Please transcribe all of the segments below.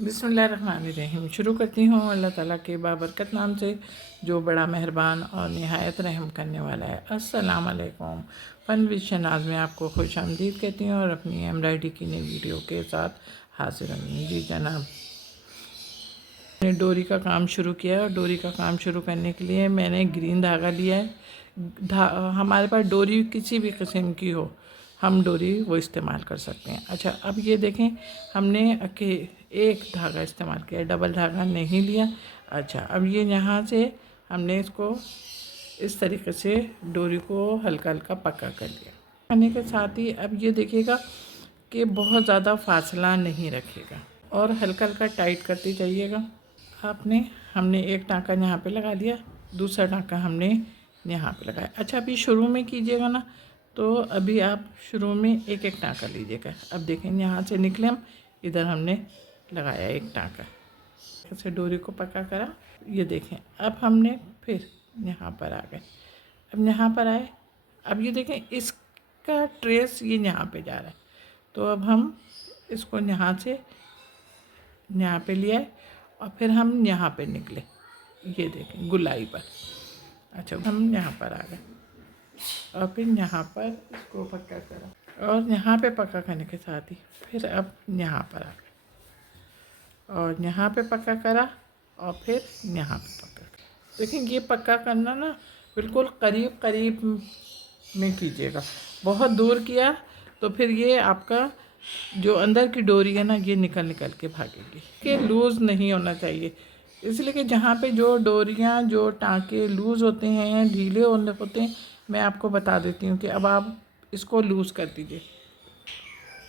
बिस्मिल्लाहिर्रहमानिर्रहीम। शुरू करती हूँ अल्लाह ताला के बाबरकत नाम से जो बड़ा मेहरबान और निहायत रहम करने वाला है। अस्सलाम वालेकुम। फ़न विद शनाज़ में आपको खुश आमदीद कहती हूँ और अपनी एम्ब्रॉयडरी की नई वीडियो के साथ हाजिर हूँ। जी जनाब, मैंने डोरी का काम शुरू किया है और डोरी का काम शुरू करने के लिए मैंने ग्रीन धागा लिया है। हमारे पास डोरी किसी भी किस्म की हो, हम डोरी वो इस्तेमाल कर सकते हैं। अच्छा, अब ये देखें, हमने एक धागा इस्तेमाल किया, डबल धागा नहीं लिया। अच्छा, अब ये यहाँ से हमने इसको इस तरीके से डोरी को हल्का हल्का पक्का कर लिया। करने के साथ ही अब ये देखिएगा कि बहुत ज़्यादा फासला नहीं रखेगा और हल्का हल्का टाइट करते जाइएगा। हमने एक टाँका यहाँ पे लगा दिया, दूसरा टाँका हमने यहाँ पे लगाया। अच्छा, अभी शुरू में कीजिएगा ना, तो अभी आप शुरू में एक एक टाँका लीजिएगा। अब देखें, यहाँ से निकले हम, इधर हमने लगाया एक टाँका, ऐसे डोरी को पक्का करा। ये देखें, अब हमने फिर यहाँ पर आ गए। अब यहाँ पर आए, अब ये देखें इसका ट्रेस ये यहाँ पे जा रहा है, तो अब हम इसको यहाँ से यहाँ पे लिया और फिर हम यहाँ पे निकले। ये देखें गुलाई पर। अच्छा, हम यहाँ पर आ गए और फिर यहाँ पर इसको पक्का करा और यहाँ पे पक्का करने के साथ ही फिर अब यहाँ पर आ गए और यहाँ पे पक्का करा और फिर यहाँ पे पक्का करा। देखें, ये पक्का करना ना बिल्कुल करीब करीब में कीजिएगा। बहुत दूर किया तो फिर ये आपका जो अंदर की डोरी है ना, ये निकल निकल के भागेगी। कि लूज़ नहीं होना चाहिए, इसलिए कि जहाँ पे जो डोरियाँ, जो टाँके लूज़ होते हैं, ढीले होते हैं, मैं आपको बता देती हूँ कि अब आप इसको लूज़ कर दीजिए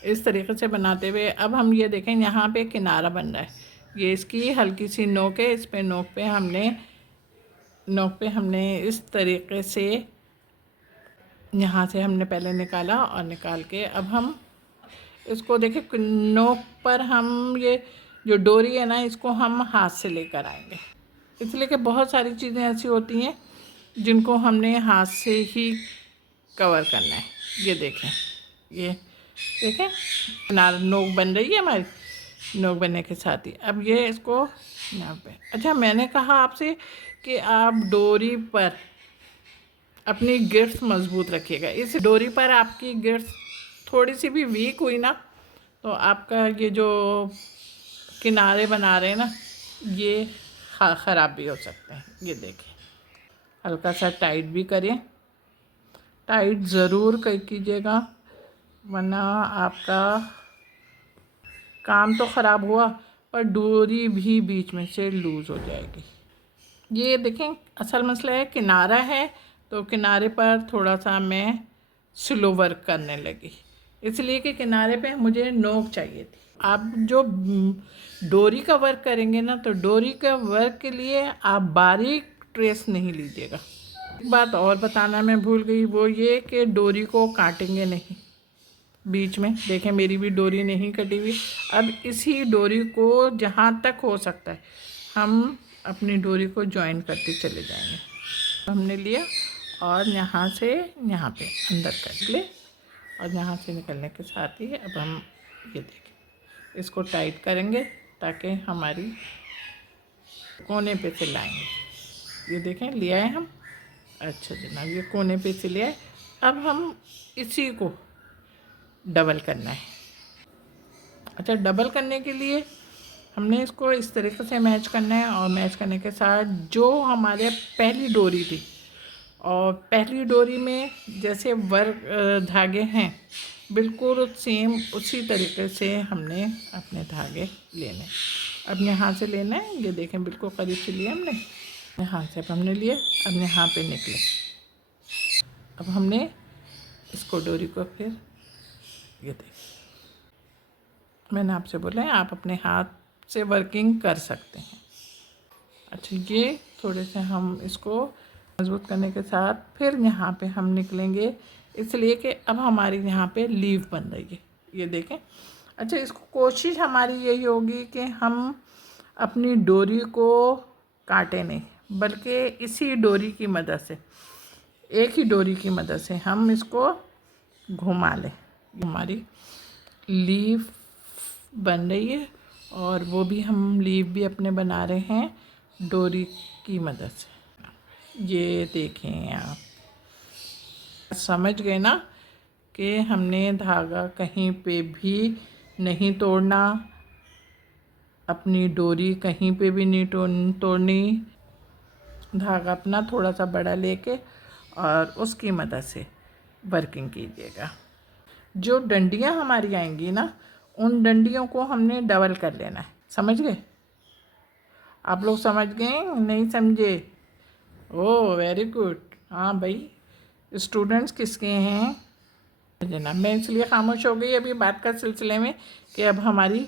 इस तरीके से बनाते हुए। अब हम ये देखें, यहाँ पे किनारा बन रहा है, ये इसकी हल्की सी नोक है। इस पे नोक पे हमने इस तरीके से यहाँ से हमने पहले निकाला और निकाल के अब हम इसको देखें, नोक पर हम ये जो डोरी है ना, इसको हम हाथ से लेकर आएंगे, इसलिए कि बहुत सारी चीज़ें ऐसी होती हैं जिनको हमने हाथ से ही कवर करना है। ये देखें, ये देखें नोक बन रही है हमारी। नोक बनने के साथ ही अब ये इसको यहाँ पे। अच्छा, मैंने कहा आपसे कि आप डोरी पर अपनी गिट्स मजबूत रखिएगा। इस डोरी पर आपकी गिट्स थोड़ी सी भी वीक हुई ना, तो आपका ये जो किनारे बना रहे हैं ना, ये ख़राब भी हो सकते हैं। ये देखें, हल्का सा टाइट भी करें, टाइट ज़रूर कीजिएगा, वरना आपका काम तो ख़राब हुआ पर डोरी भी बीच में से लूज़ हो जाएगी। ये देखें, असल मसला है किनारा है, तो किनारे पर थोड़ा सा मैं स्लो वर्क करने लगी, इसलिए कि किनारे पे मुझे नोक चाहिए थी। आप जो डोरी का वर्क करेंगे ना, तो डोरी का वर्क के लिए आप बारीक ट्रेस नहीं लीजिएगा। एक बात और बताना मैं भूल गई, वो ये कि डोरी को काटेंगे नहीं बीच में। देखें, मेरी भी डोरी नहीं कटी हुई। अब इसी डोरी को जहाँ तक हो सकता है हम अपनी डोरी को जॉइन करते चले जाएंगे। हमने लिया और यहाँ से यहाँ पे अंदर कर ले और यहाँ से निकलने के साथ ही अब हम ये देखें, इसको टाइट करेंगे ताकि हमारी कोने पे से लाएंगे। ये देखें, लिया है हम। अच्छा जनाब, ये कोने पे से लिया है। अब हम इसी को डबल करना है। अच्छा, डबल करने के लिए हमने इसको इस तरीके से मैच करना है और मैच करने के साथ जो हमारे पहली डोरी थी और पहली डोरी में जैसे वर्क धागे हैं, बिल्कुल सेम उसी तरीके से हमने अपने धागे लेने। अब यहाँ से लेना है, ये देखें बिल्कुल करीब से लिए हमने, यहाँ से अब हमने लिए, अब यहाँ पे निकले। अब हमने इसको डोरी को फिर ये देखें, मैंने आपसे बोला है आप अपने हाथ से वर्किंग कर सकते हैं। अच्छा, ये थोड़े से हम इसको मजबूत करने के साथ फिर यहाँ पे हम निकलेंगे, इसलिए कि अब हमारी यहाँ पे लीव बन रही है। ये देखें। अच्छा, इसको कोशिश हमारी यही होगी कि हम अपनी डोरी को काटें नहीं, बल्कि इसी डोरी की मदद से, एक ही डोरी की मदद से हम इसको घुमा लें। हमारी लीव बन रही है और वो भी हम लीफ भी अपने बना रहे हैं डोरी की मदद से। ये देखें आप, समझ गए ना कि हमने धागा कहीं पे भी नहीं तोड़ना, अपनी डोरी कहीं पे भी नहीं तोड़नी। धागा अपना थोड़ा सा बड़ा लेके और उसकी मदद से वर्किंग कीजिएगा। जो डंडियाँ हमारी आएंगी ना, उन डंडियों को हमने डबल कर लेना है। समझ गए आप लोग? समझ गए नहीं समझे? Oh very good. हाँ भाई, स्टूडेंट्स किसके हैं जनाब? मैं इसलिए खामोश हो गई अभी बात का सिलसिले में कि अब हमारी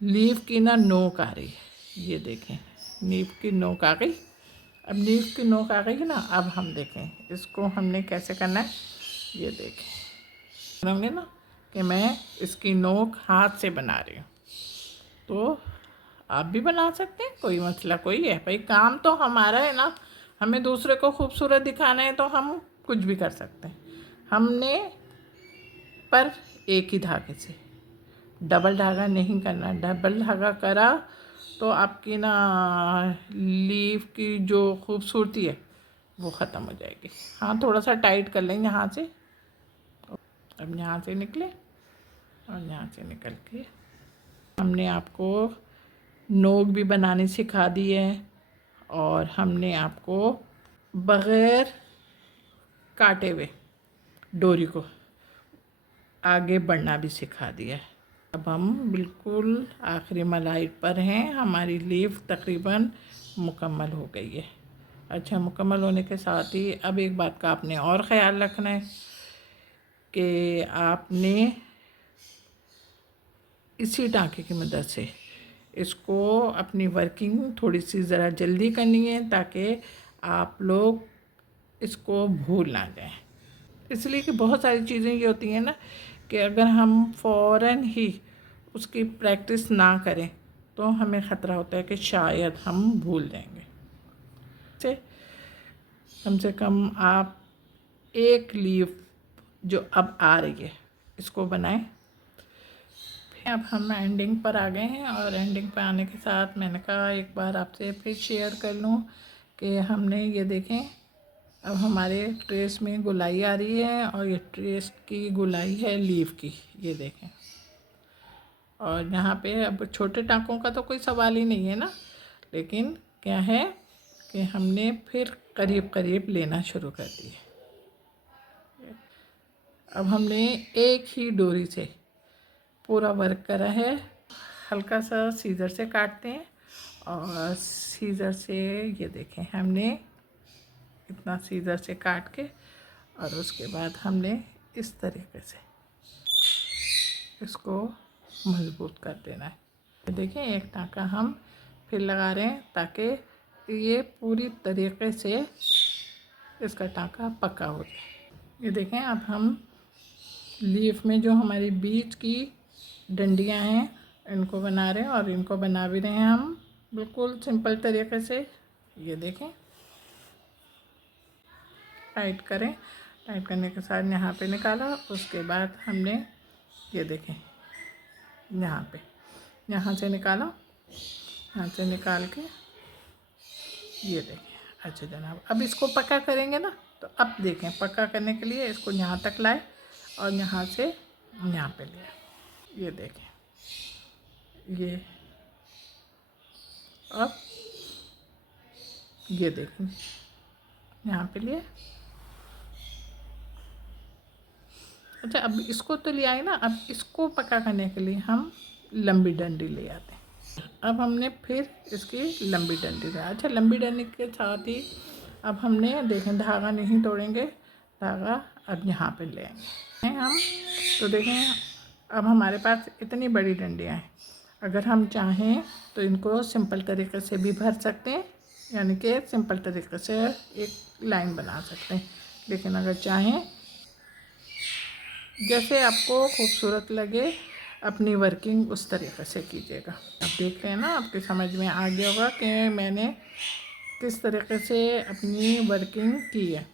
लीफ की ना नोक आ रही है। ये देखें, लीफ की नोक आ गई। अब लीफ की नोक आ गई ना, अब हम देखें इसको हमने कैसे करना है। ये देखें, समझेंगे ना कि मैं इसकी नोक हाथ से बना रही हूँ, तो आप भी बना सकते हैं, कोई मसला कोई है भाई। काम तो हमारा है ना, हमें दूसरे को खूबसूरत दिखाना है तो हम कुछ भी कर सकते हैं। हमने पर एक ही धागे से, डबल धागा नहीं करना। डबल धागा करा तो आपकी ना लीफ की जो खूबसूरती है वो ख़त्म हो जाएगी। हाँ, थोड़ा सा टाइट कर लें यहाँ से। अब यहाँ से निकले और यहाँ से निकल के हमने आपको नोक भी बनानी सिखा दी है, और हमने आपको बग़ैर काटे हुए डोरी को आगे बढ़ना भी सिखा दिया है। अब हम बिल्कुल आखिरी मलाई पर हैं, हमारी लीफ तकरीबन मुकम्मल हो गई है। अच्छा, मुकम्मल होने के साथ ही अब एक बात का आपने और ख़याल रखना है कि आपने इसी टाँके की मदद से इसको अपनी वर्किंग थोड़ी सी ज़रा जल्दी करनी है, ताकि आप लोग इसको भूल ना जाएं। इसलिए कि बहुत सारी चीज़ें ये होती हैं ना कि अगर हम फ़ौरन ही उसकी प्रैक्टिस ना करें तो हमें ख़तरा होता है कि शायद हम भूल जाएंगे। से कम से कम आप एक लीफ जो अब आ रही है इसको बनाएं। अब हम एंडिंग पर आ गए हैं, और एंडिंग पर आने के साथ मैंने कहा एक बार आपसे फिर शेयर कर लूँ कि हमने ये देखें, अब हमारे ट्रेस में गुलाई आ रही है, और ये ट्रेस की गुलाई है लीफ की। ये देखें, और यहाँ पे अब छोटे टाँकों का तो कोई सवाल ही नहीं है ना, लेकिन क्या है कि हमने फिर करीब करीब लेना शुरू कर दिए। अब हमने एक ही डोरी से पूरा वर्क करा है। हल्का सा सीज़र से काटते हैं, और सीज़र से ये देखें हमने इतना सीज़र से काट के, और उसके बाद हमने इस तरीके से इसको मज़बूत कर देना है। देखें, एक टाँका हम फिर लगा रहे हैं ताकि ये पूरी तरीके से इसका टाँका पक्का हो जाए। ये देखें, अब हम लीफ में जो हमारी बीच की डंडियां हैं इनको बना रहे हैं, और इनको बना भी रहे हैं हम बिल्कुल सिंपल तरीके से। ये देखें, टाइट करें, टाइट करने के साथ यहाँ पे निकाला। उसके बाद हमने ये देखें यहाँ से निकाला, यहाँ से निकाल के ये देखें। अच्छा जनाब, अब इसको पक्का करेंगे ना, तो अब देखें पक्का करने के लिए इसको यहाँ तक लाए और यहाँ से यहाँ पे लिया। ये देखें, ये अब ये देखें यहाँ पे लिए। अच्छा, अब इसको तो ले आए ना, अब इसको पक्का करने के लिए हम लंबी डंडी ले आते हैं। अब हमने फिर इसकी लंबी डंडी ले। अच्छा, लंबी डंडी के साथ ही अब हमने देखें धागा नहीं तोड़ेंगे, धागा अब यहाँ पे ले आएंगे हम। तो देखें, अब हमारे पास इतनी बड़ी डंडियाँ हैं, अगर हम चाहें तो इनको सिंपल तरीके से भी भर सकते हैं, यानी कि सिंपल तरीके से एक लाइन बना सकते हैं। लेकिन अगर चाहें जैसे आपको खूबसूरत लगे अपनी वर्किंग उस तरीके से कीजिएगा। अब देख रहे हैं ना, आपके समझ में आ गया होगा कि मैंने किस तरीके से अपनी वर्किंग की है।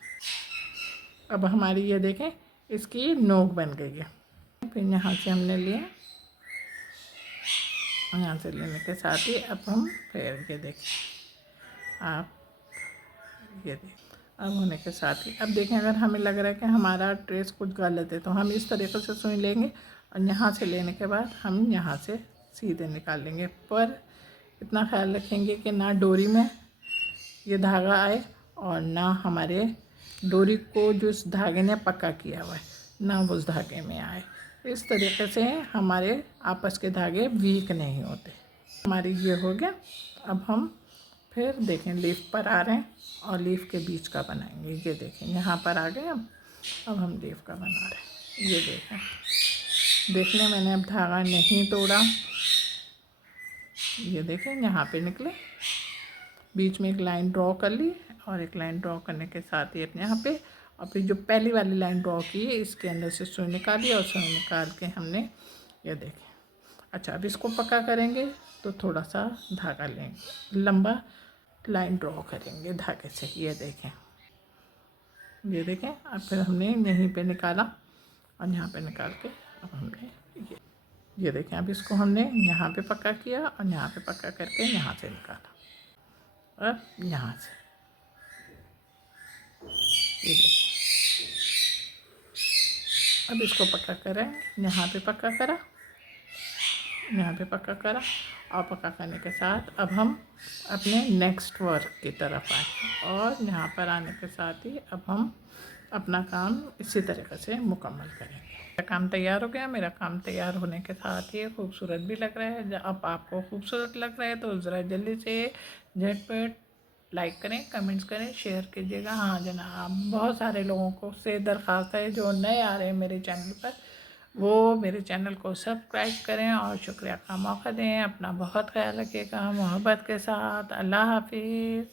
अब हमारी ये देखें इसकी नोक बन गई है। फिर यहाँ से हमने लिया यहाँ से लेने के साथ ही अब हम फिर ये देखें आप, ये देखें अब होने के साथ ही अब देखें, अगर हमें लग रहा है कि हमारा ट्रेस कुछ गलत है तो हम इस तरीक़े से सुई लेंगे और यहाँ से लेने के बाद हम यहाँ से सीधे निकाल लेंगे। पर इतना ख्याल रखेंगे कि ना डोरी में ये धागा आए और ना हमारे डोरी को जो इस धागे ने पक्का किया हुआ है ना वो उस धागे में आए। इस तरीके से हमारे आपस के धागे वीक नहीं होते। हमारी ये हो गया। अब हम फिर देखें लीफ पर आ रहे हैं और लीफ के बीच का बनाएंगे। ये देखें यहाँ पर आ गए अब हम लीफ का बना रहे हैं। ये देखें, देखने मैंने अब धागा नहीं तोड़ा, ये देखें यहाँ पे निकले, बीच में एक लाइन ड्रॉ कर ली और एक लाइन ड्रॉ करने के साथ ही अपने यहाँ पे और फिर जो पहली वाली लाइन ड्रॉ की है इसके अंदर से सुई निकाली और सुई निकाल के हमने ये देखें। अच्छा, अब इसको पक्का करेंगे तो थोड़ा सा धागा लेंगे, लंबा लाइन ड्रॉ करेंगे धागे से। ये देखें, ये देखें। अब फिर हमने यहीं पे निकाला और यहाँ पे निकाल के अब हमने ये देखें। अब इसको हमने यहाँ पे पक्का किया और यहाँ पे पक्का करके यहाँ से निकाला। अब यहाँ से ये देखें, अब इसको पक्का करें, यहाँ पे पक्का करा, यहाँ पे पक्का करा और पक्का करने के साथ अब हम अपने नेक्स्ट वर्क की तरफ आए और यहाँ पर आने के साथ ही अब हम अपना काम इसी तरीके से मुकम्मल करेंगे। मेरा काम तैयार हो गया। मेरा काम तैयार होने के साथ ही खूबसूरत भी लग रहा है। अब आपको खूबसूरत लग रहा है तो ज़रा जल्दी से झटपट लाइक करें, कमेंट्स करें, शेयर कीजिएगा। हाँ जनाब, बहुत सारे लोगों को से दरख्वास्त है जो नए आ रहे हैं मेरे चैनल पर, वो मेरे चैनल को सब्सक्राइब करें और शुक्रिया का मौका दें। अपना बहुत ख्याल रखिएगा, मोहब्बत के साथ। अल्लाह हाफिज़।